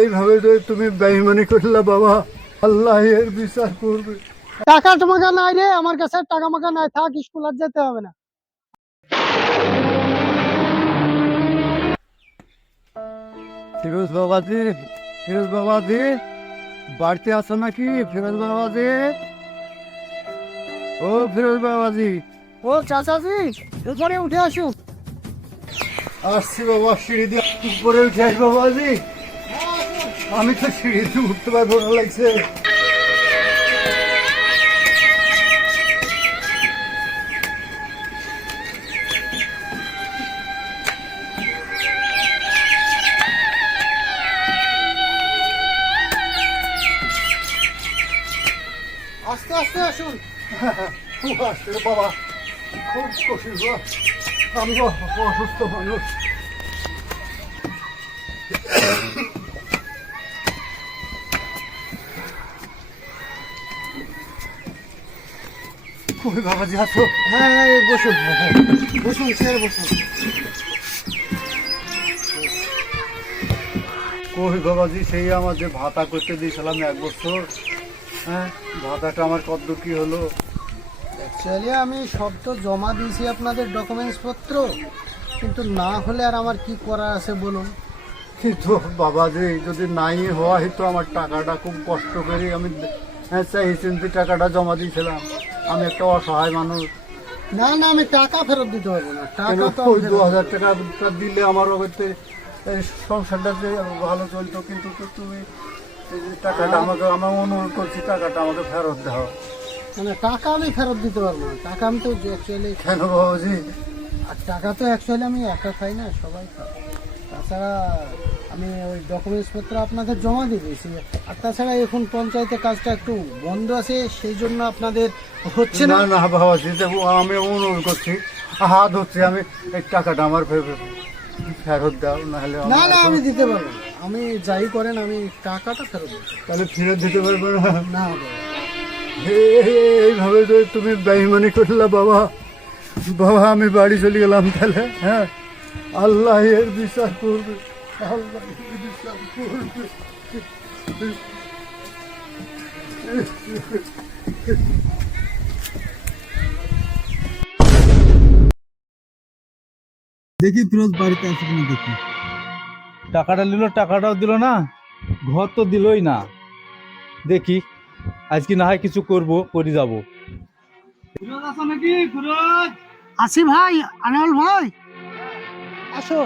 এইভাবে তুমি বেঈমানি করলা বাবা, আল্লাহ এর বিচার করবে। টাকা তোমাকে নাই রে, আমার কাছে টাকা মাকা নাই, থাক, স্কুল আর যেতে হবে না। ফিরোজ বাবাজি, ফিরোজ বাবাজি, বাড়িতে আছো নাকি? ফিরোজ বাবাজি, ও ফিরোজ বাবাজি। ও চাচাজি, উপরে উঠে আসো। আসছি বাবা, সিঁড়ি দিয়ে উপরে উঠে আস বাবাজি। আমি তো সিঁড়ি দিয়ে উঠতে পারবো না, লাগছে। আস্তে আস্তে আসুন। খুব আসছে বাবা, খুব কঠিন বাবা। আমি অসুস্থ মানুষ। কই বাবাজি আছো? হ্যাঁ হ্যাঁ, বসুন বসুন, স্যার বসুন। কই বাবাজি, সেই আমার যে ভাতা করতে দিয়েছিলাম 1 বছর, হ্যাঁ, ভাতাটা আমার কতদূর কি হলো? অ্যাকচুয়ালি আমি সব তো জমা দিয়েছি আপনাদের ডকুমেন্টস পত্র, কিন্তু না হলে আর আমার কি করার আছে বলুন। কিন্তু বাবাজি যদি নাই হয় তো আমার টাকাটা খুব কষ্ট করে আমি চাই চিন্তি টাকাটা জমা দিয়েছিলাম। আমি একটা অসহায় মানুষ। না না, আমি টাকা ফেরত দিতে পারবো না। টাকা তো ওই 2000 টাকা দিলে আমার ওতে সংসারটা যে ভালো চলতো, কিন্তু তো তুমি এই যে টাকাটা আমাকে, আমার অনুরোধ করছি টাকাটা আমাকে ফেরত দাও। মানে টাকা আমি ফেরত দিতে পারবো না। টাকা আমি তো অ্যাকচুয়ালি, কেন বাবাজি? আর টাকা তো অ্যাকচুয়ালি আমি একা খাই না, সবাই খাই। তাছাড়া আমি ওই ডকুমেন্টস পত্র আপনাদের জমা দিয়ে দিয়েছি। আর তাছাড়া এখন পঞ্চায়েতের কাজটা একটু বন্ধ আছে, সেই জন্য আপনাদের হচ্ছে না না। না বাবাজি, দেখো আমি অনুরোধ করছি, হাত হচ্ছে, আমি এই টাকাটা আমার ফেরত দাও, নাহলে না না, আমি দিতে পারবো না। আমি যাই করেন, আমি টাকাটা ফেরত দেবো। তাহলে ফেরত দিতে পারবো না। না বাবা। এইভাবে তো তুমি বেঈমানি করলা বাবা। বাবা আমি বাড়ি চলে গেলাম তাহলে, হ্যাঁ, আল্লাহ এর বিচার করবে, আল্লাহ এর বিচার করবে। দেখি ফিরোজ বাড়িতে আছে কিনা দেখি। টাকাটা নিল, টাকাটাও দিল না, ঘর তো দিলই না। দেখি আজকে না হয় কিছু করবো, করে যাবো। ফিরোজ আছো নাকি? ফিরোজ আসি ভাই, আনাল ভাই, আসো,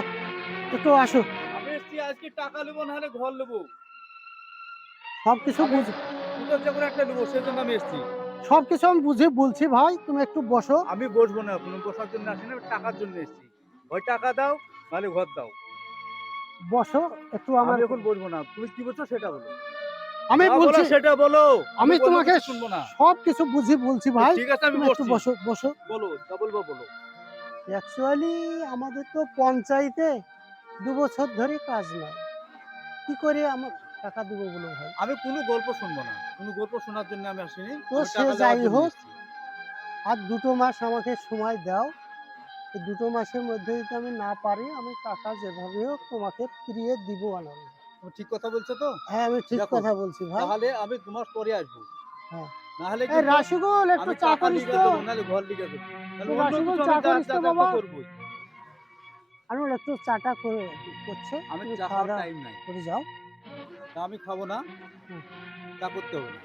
একটু আসো। আমি এসছি, আজকে টাকা নেবো, না হলে ঘর নেবো। সবকিছু বুঝে, দুটোর যে কোনো একটা নেবো, সেজন্য আমি এসছি। সবকিছু আমি বুঝে বলছি ভাই, তুমি একটু বসো। আমি বসবো না, কোনো বসার জন্য আসি না, আমি টাকার জন্য এসছি। হয় টাকা দাও, নাহলে ঘর দাও। বসো একটু। আমি আমার এখন বসবো না, তুমি কি বলছো সেটা বলো। আমি যা বলছি, বলো সেটা বলো, আমি বললে তোমাকে কিছু শুনবো না। সবকিছু বুঝে বলছি ভাই। ঠিক আছে, আমি তুমি একটু বসছি। বসো বসো। বলো, যা বলবো বলো। অ্যাকচুয়ালি আমাদের তো পঞ্চায়েতে 2 বছর ধরে কাজ নাই, কি করে আমার টাকা দিব বলো ভাই। আমি কোনো গল্প শুনবো না, কোনো গল্প শোনার জন্য আমি আসিনি। তো আমি সে টাকা যাই দেওয়ার জন্য হোক, এসেছি। আর 2 মাস আমাকে সময় দাও। এই 2 মাসের মধ্যে যদি আমি না পারি, আমি টাকা যেভাবে হোক তোমাকে ফিরিয়ে দিব। আনন্দ, তুমি ঠিক কথা বলছো তো? হ্যাঁ আমি ঠিক দেখো, কথা বলছি ভাই। তাহলে আমি 2 মাস পরে আসবো। হ্যাঁ, না হলে এই কিন্তু রাশিগুল একটু আমি চা টাকা করিস লিখে তো। দেবো, নাহলে ঘর লিখে দেবো, নাহলে অন্য রাশিগুল কিছু চা আমি করিস তো যা বাবা। করবোই। আনুল একটু চাটা করে করছে, আমি তুমি চা খাওয়া খাওয়ার দাওয়া টাইম নাই, করে যাও। তা আমি খাবো না। হুম। চা করতে হবে না।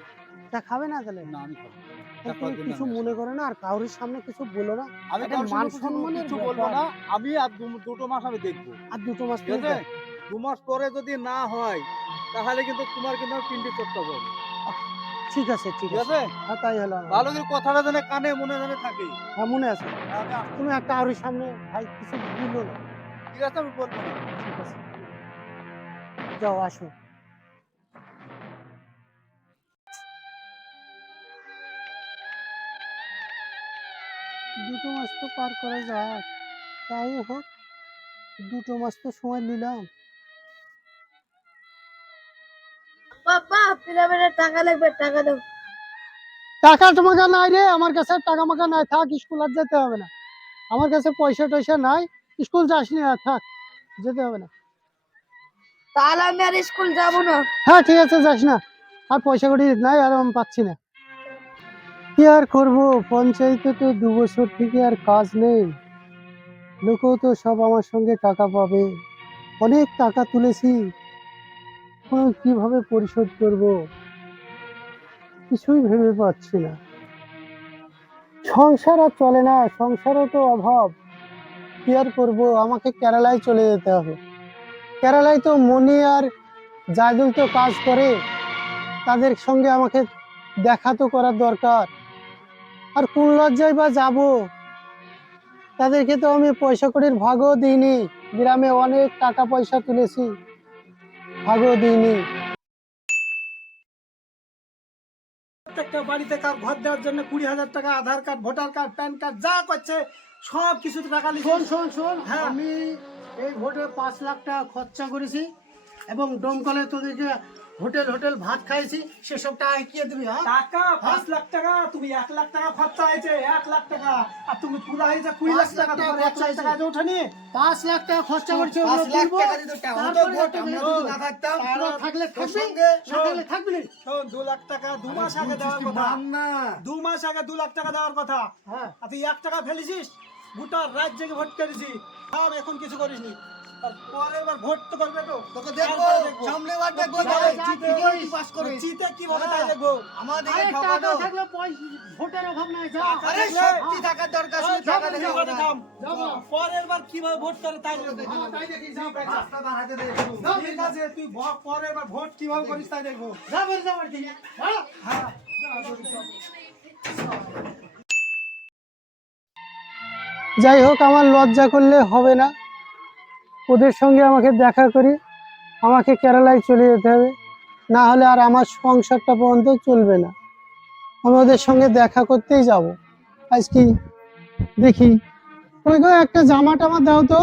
চা খাবে না তাহলে? না আমি খাবো না। চা তুমি খাওয়ার জন্য কিছু আমি মনে আসিনি। করো না, আর কারোর সামনে কিছু বলো না। আমি এটা কারোর মান সঙ্গে কিছু সম্মানের কিছু বলবো ব্যাপার। না। আমি আর দুটো মাস আমি দেখবো, আর 2 মাস ঠিক তুমি আছে? দেখো। 2 মাস পরে যদি না হয়, তাহলে কিন্তু তোমার কিন্তু আমি পিন্ডি চট্ট করবো। ঠিক আছে ঠিক ঠিক আছে। আছে? হ্যাঁ তাই হলো। ভালো করে কথাটা যেন কানে মনে যেন থাকে। হ্যাঁ মনে আছে। আমি আসছি। তুমি আর কারোর সামনে ভাই কিছু বলো না। ঠিক আছে, আমি বলবো না। ঠিক আছে, যাও আসো। 2 মাস তো পার করা যাক, তাই হোক, 2 মাস তো সময় নিলাম। পাপা পিরামিডের টাকা লাগবে, টাকা দাও। টাকা তোমাকে নাই রে, আমার কাছে টাকা মাকা নাই, থাক, স্কুল আর যেতে হবে না। আমার কাছে পয়সা টয়সা নাই, স্কুল যাসনি আর, থাক। যেতে হবে না। তাহলে আমি আর স্কুল যাবো না। হ্যাঁ ঠিক আছে, যাস না। আর পয়সা কড়ি নাই, আর আমি পাচ্ছি না। কি আর করবো, পঞ্চায়েতে তো 2 বছর থেকে আর কাজ নেই। লোকও তো সব আমার সঙ্গে টাকা পাবে, অনেক টাকা তুলেছি, এখন কিভাবে পরিশোধ করব কিছুই ভেবে পাচ্ছি না। সংসার আর চলে না, সংসারও তো অভাব। কি আর করবো, আমাকে কেরালায় চলে যেতে হবে। কেরালায় তো মনি আর জায়দুল তো কাজ করে, তাদের সঙ্গে আমাকে দেখা তো করার দরকার। আর কোন লজ্জায় বা যাব, তাদেরকে তো আমি পয়সা কড়ির ভাগও দিইনি। গ্রামে অনেক টাকা পয়সা তুলেছি, ভাগও দিইনি। প্রত্যেকটা বাড়িতে কার ঘর দেওয়ার জন্য 20,000 টাকা, Aadhaar card, voter card, PAN card যা করছে সব কিছুতে টাকা লিখে। শোন, হ্যাঁ। আমি এই ভোটে 5 লাখ টাকা খরচা করেছি, এবং ডোমকলে তোদেরকে হোটেল ভাত খাইছি, সেসব টাকা কি দিবি? হ্যাঁ, টাকা 5 লাখ টাকা, তুমি 1 লাখ টাকা খরচা হয়েছে, 1 লাখ টাকা, আর তুমি তুলা হয়েছে 20 লাখ টাকা। তোমার 1 লাখ টাকা যে ওঠেনি, 5 লাখ টাকা খরচা করছি, ওগুলো তুলবো। তারপরে থাকলে থাকবি, না থাকলে থাকবি না। শোন 2 লাখ টাকা 2 মাস আগে দেওয়ার কথা, 2 মাস আগে 2 লাখ টাকা দেওয়ার কথা। হ্যাঁ, আর তুই 1 টাকা ফেলেছিস, গোটা রাত জেগে ভোট করেছি, আর এখন কিছু করিসনি। আর পরের বার ভোট তো করবে তো, তোকে দেখবো, সামনেবার দেখবো, জিতে কিভাবে তাই দেখবো। আরে টাকা থাকলে ভোটের অভাব নাই, যা। আরে সত্যি টাকার দরকার, শুধু টাকা দেখে হবে না। যাবো। পরের বার কিভাবে ভোট করে তাই দেখবো। হ্যাঁ, তাই দেখি, যা। ঠিক আছে, তুই পরের বার ভোট কিভাবে করিস তাই দেখবো। যা বের, যা বাড়ি থেকে। হ্যাঁ। হ্যাঁ। যাই হোক, আমার লজ্জা করলে হবে না, ওদের সঙ্গে আমাকে দেখা করি, আমাকে কেরালায় চলে যেতে হবে, না হলে আর আমার সংসারটা পর্যন্ত চলবে না। আমি ওদের সঙ্গে দেখা করতেই যাব। আজ কি দেখি, ওই গো একটা জামা টামা দাও তো,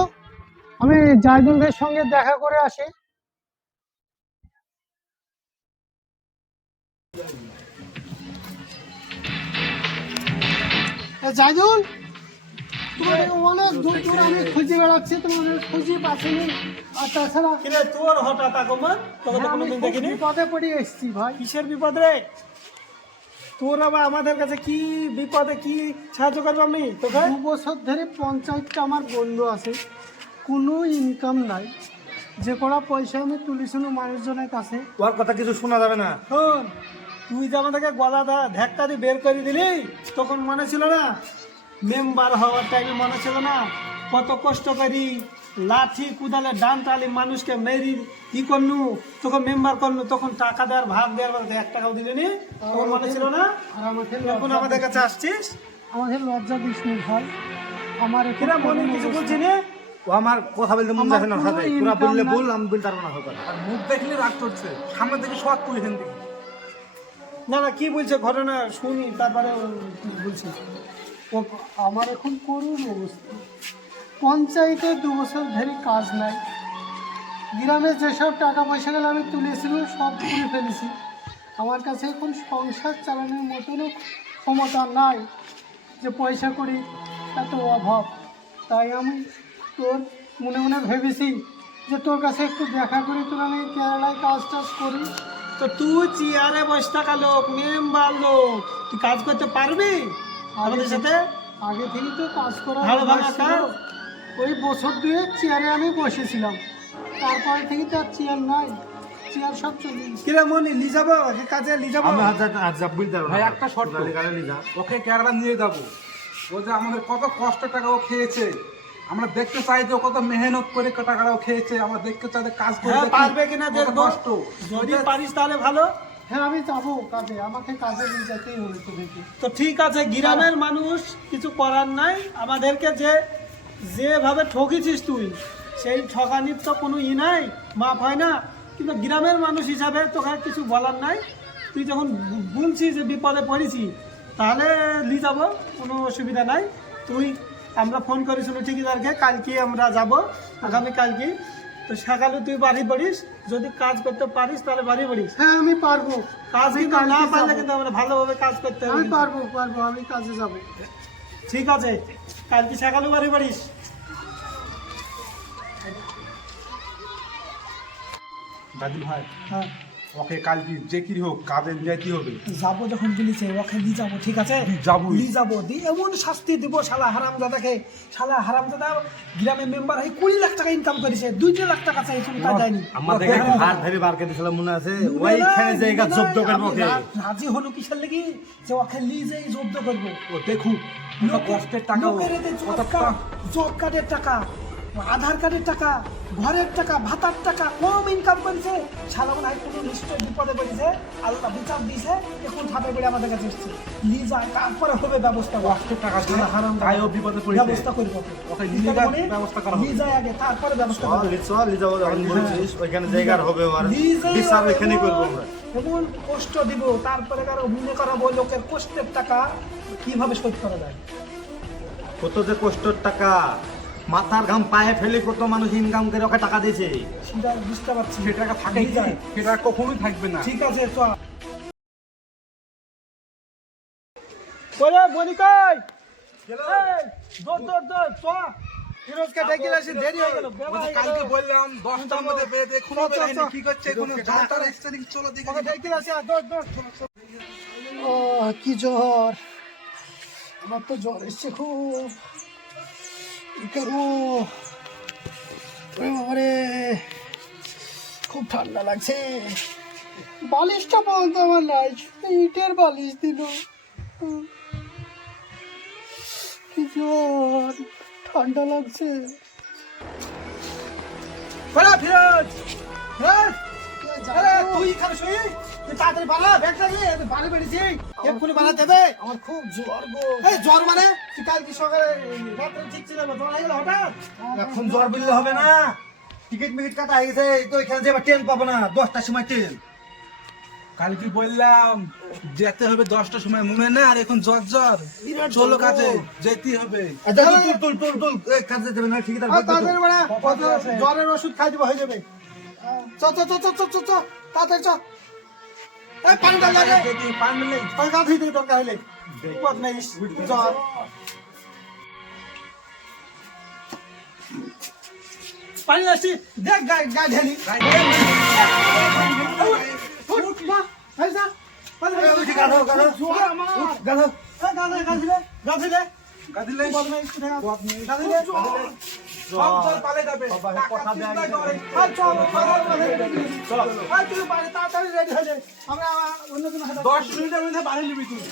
আমি জায়দুলের সঙ্গে দেখা করে আসি। জায়দুল, তোমাকে অনেক দূর আমি খুঁজে বেড়াচ্ছি, তোমাদের খুঁজে পাচ্ছিনি। আর তাছাড়া কিরে তোর হঠাৎ আগমন, তোকে তো আমি কোনোদিন খুব দেখিনি। বিপদে পড়ে এসেছি ভাই। কিসের বিপদ রে? তোর আবার আমাদের কাছে কি বিপদে কি সাহায্য করবো আমি তোকে? 2 বছর ধরে পঞ্চায়েতটা আমার বন্ধ আছে, কোনো ইনকাম নাই। যে কটা পয়সা আমি তুলেছিল মানুষজনের কাছে, তোর কথা কিছু শোনা যাবে না। শোন, তুই যে আমাদেরকে গলা ধাক্কা দিয়ে বের করে দিলি, তখন মনে ছিল না? মেম্বার হওয়ার টাইমে মনে ছিল না কত কষ্ট করি, লাঠি কুদালে ডান টালি মানুষকে মেরি কি করলু, তোকে মেম্বার করলু, তখন টাকা দেওয়ার ভাগ দেওয়ার বলতে 1 টাকাও দিলেনি, তখন মনে ছিল না? আর আমাকে এখন আমাদের কাছে আসছিস, আমাকে লজ্জা দিসনি ভাই। আমার এখন কিরা মনে কিছু বলছি নি? ও আমার কথা বলতে মন আমার যাচ্ছে না, কোনো সাথে তোরা income বললে নাই। বল, আমি বলতে পারবো না কথা। আর মুখ দেখলে রাগ করছে, সামনে থেকে সব তুই এখান থেকে। না না, কি বলছে ঘটনা শুনি, তারপরে কি বলছি। আমার এখন করুণ অবস্থা, পঞ্চায়েতে 2 বছর ধরে কাজ নাই। গ্রামে যেসব টাকা পয়সাগুলো আমি তুলেছিল সব তুলে ফেলেছি। আমার কাছে এখন সংসার চালানোর মতনও ক্ষমতা নাই, যে পয়সা করি এত অভাব। তাই আমি তোর মনে মনে ভেবেছি যে তোর কাছে একটু দেখা করি, তোর আমি কেরালায় কাজ টাজ করি। তো তুই চেয়ারে বসে থাকা লোক, মেম্বার লোক, তুই কাজ করতে পারবি আমাদের সাথে? আগে থেকে তো কাজ করা ভালো ভালো অভ্যাস ছিল। কাজ। ওই বছর 2 চেয়ারে আমি বসেছিলাম, তারপরে থেকে তো আর চেয়ার নাই, চেয়ার সব চলে গেছে। কিরে মনি লি যাবো কাজে, লি যাবো? আমি আজ বলতে পারবো না। ভাই একটা শর্ত, ওকে কেরালা নিয়ে যাবো। ও যে আমাদের কত কষ্ট টাকা ও খেয়েছে, আমরা দেখতে চাই যে ও কত মেহনত করে টাকাটা ও খেয়েছে, আমরা দেখতে চাই যে কাজ করে হ্যাঁ, দেখি পারবে কিনা কত দেখবো। কষ্ট। যদি পারিস তাহলে ভালো। হ্যাঁ, আমি যাবো কাজে, আমাকে কাজে নিয়ে যেতেই হবে তো দেখি। তো ঠিক আছে, গ্রামের মানুষ কিছু করার নাই, আমাদেরকে যেভাবে ঠকেছিস তুই, সেই ঠকানির তো কোনো নাই, মাপ হয় না। কিন্তু গ্রামের মানুষ হিসাবে তোকে কিছু বলার নাই। তুই যখন বলছিস যে বিপদে পড়েছি, তাহলে লি যাবো, কোনো অসুবিধা নাই। তুই আমরা ফোন করেছিল ঠিকাদারকে, কালকে আমরা যাব, আগামী কালকে। তো সকালে তুই বাড়ি পড়িস, যদি কাজ করতে পারিস তাহলে বাড়ি পড়িস। হ্যাঁ, আমি পারবো, কাজ কিন্তু কালকে না পারলে যাবো। কিন্তু আমরা ভালোভাবে কাজ করতে হবে আমি কিন্তু। পারবো, আমি কাজে যাবো। ঠিক আছে, কালকে সকালে বাড়ি পড়িস। দাদু ভাই হ্যাঁ ওকে কাল কি যে কি হোক কাজে যাইতে হবে। যাবো যখন বলেছে ওকে নিয়ে যাবো, ঠিক আছে? যাবোই। নিয়ে যাবো, দিয়ে এমন শাস্তি দিব শালা হারামজাদাকে। শালা হারামজাদা গ্রামের মেম্বার হয়ে 20 লাখ টাকা ইনকাম করেছে, 2 লাখ টাকা চাই শুনে তা দেয়নি। আমাদের হাত ধরে বারকে দিছিলাম মনে আছে, ওইখানে জায়গা জব্দ করবো ওকে। রাজি হলো কিসের লাগি যে ওকে নিয়ে যাই জব্দ করবো। ও দেখুক কত কষ্টের টাকা, লোকের এতে জব কার্ডের টাকা, আধার কার্ডের টাকা, ঘরের টাকা, ভাতার টাকা কম ইনকাম করেছে। শালা মনে হয় কোনো নিশ্চয় বিপদে পড়েছে, আল্লাহ বিচার দিয়েছে, এখন ধাপে করে আমাদের কাছে এসছে। নিয়ে যায় তারপরে হবে ব্যবস্থা। কষ্টের টাকা দিয়ে হারাম তাই ও বিপদে পড়েছে। ব্যবস্থা করবো ওকে নিয়ে যাওয়ার ব্যবস্থা করা হবে। নিয়ে যায় আগে, তারপরে ব্যবস্থা করবো। ওইখানে জায়গার হবে, নিয়ে যায় বিচার আগে, ওইখানে করবো আমরা। এমন কষ্ট দিব, তারপরে কারো মনে করাবো লোকের কষ্টের টাকা কিভাবে শোধ করা যায়। কত যে কষ্টের টাকা, মাথার ঘাম পায়ে ফেলে কত মানুষ ইনকাম করে ওকে টাকা দিয়েছে। সেটা বুঝতে পারছি। সে টাকা থাকে কি? সে টাকা কখনোই থাকবে না। ঠিক আছে, চ। ওরে বনিকাই, এই, দৌড় দৌড় দৌড়, চ। ফিরোজকে ডেকে আসি, দেরি হয়ে গেল। ও তো কালকে বললাম 10টার মধ্যে বেরোতে, এখনো বেরোয়নি। কি করছে এখনো? যাত্রা স্টারিং চলো দেখি। ওকে ডেকে আসি, দৌড় দৌড়। ও কি জ্বর, আমার তো জ্বর এসছে খুব। কি করবো? ওরে বাবারে, খুব ঠান্ডা লাগছে। বালিশটা বলতো আমার নাই, ইটের বালিশ দিল। কি জ্বর, ঠান্ডা লাগছে। ফিরোজ, তুই এখানে শুই, তুই তাড়াতাড়ি পালা, ব্যাগটা নিয়ে বাড়ি বেরিয়েছি, এক্ষুনি বানা দেবে। আমার খুব জ্বর গো। এই জ্বর মানে তুই কালকে সকালে রাত্রে ঠিক ছিল, জ্বর হয়ে গেল হঠাৎ? এখন জ্বর বললে হবে না, টিকিট মিকিট কাটা হয়ে গেছে, তো এখানে যে ট্রেন পাবো না, 10টার সময় ট্রেন। কালকে বললাম যেতে হবে 10টার সময়, মনে না? আর এখন জ্বর জ্বর, চলো কাজে যেতেই হবে। তুল তুল তুল, কাজে যাবে না, ঠিক আছে? তাড়াতাড়ি বাড়া, জ্বরের ওষুধ খাই দিব, হয়ে যাবে। চ চ চ চ চ চ চ, তাড়াতাড়ি চ। এই পানিটা লাগে, পানি নেই। পানি গা ধুই দিই দরকার হলে। বিপদ নেই, জ্বর। পানি আসছি, দেখ গায়ে ঢেলি। উঠ, মা, এই যা, পানি আসছি। গাধো, গাধো। জ্বর আমার। গাধো। এই গা ধুলে, গা ধুলে। গাদিলে বিপদ নেই, গা ধুলে। সব জল পালে যাবে। কথা দেয়া আর চল, চল। আর তুই বাড়ি তাড়াতাড়ি রেডি হয়ে যা। আমরা অন্য কোনো 10 মিনিটের মধ্যে বাড়ি নিবি তুই।